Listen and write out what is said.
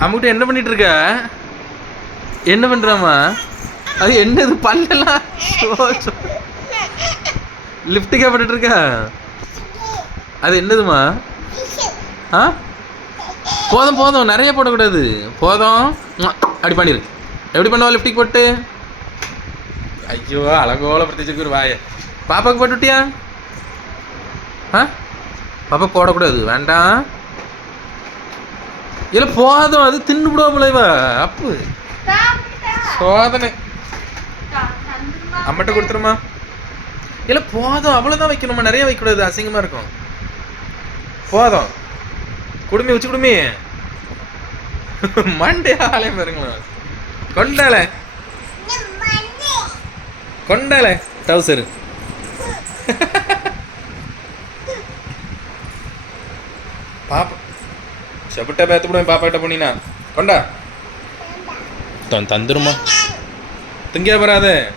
அம்முகிட்ட என்ன பண்ணிட்டு இருக்க என்ன பண்றாமா அது என்னது பல்லெல்லாம் லிஃப்ட்டுக்கே கேப்பட்டு இருக்க அது என்னதுமா ஆ? போதும் போதும். நிறைய போடக்கூடாது. போதும். அப்படி பண்ணிரு. எப்படி பண்ணுவா லிஃப்டிக் போட்டு? ஐயோ அழகோல பிரத்யேகிச்சு ஒரு வாய. பாப்பாவுக்கு போட்டு விட்டியா? ஆ? பாப்பா போடக்கூடாது. வேண்டாம். இல்ல போதும் அது தின்னு விடுவாப்புல இவ அப்பு சோதனை. அம்மட்ட கொடுத்துருமா? இல்ல போதும். அவ்வளவுதான் வைக்கணுமா? நிறைய வைக்கக்கூடாது. அசிங்கமா இருக்கும். போதும். குடுமி வச்சு குடுமி. மண்டே ஆலயம் பாருங்களேன். கொண்டால கொண்டால டவுசரு பாப்பா செப்பட்ட பேத்து விடுவேன் பாப்பா கிட்ட போனீனா? கொண்டா. தந்துருமா. திங்க வராது.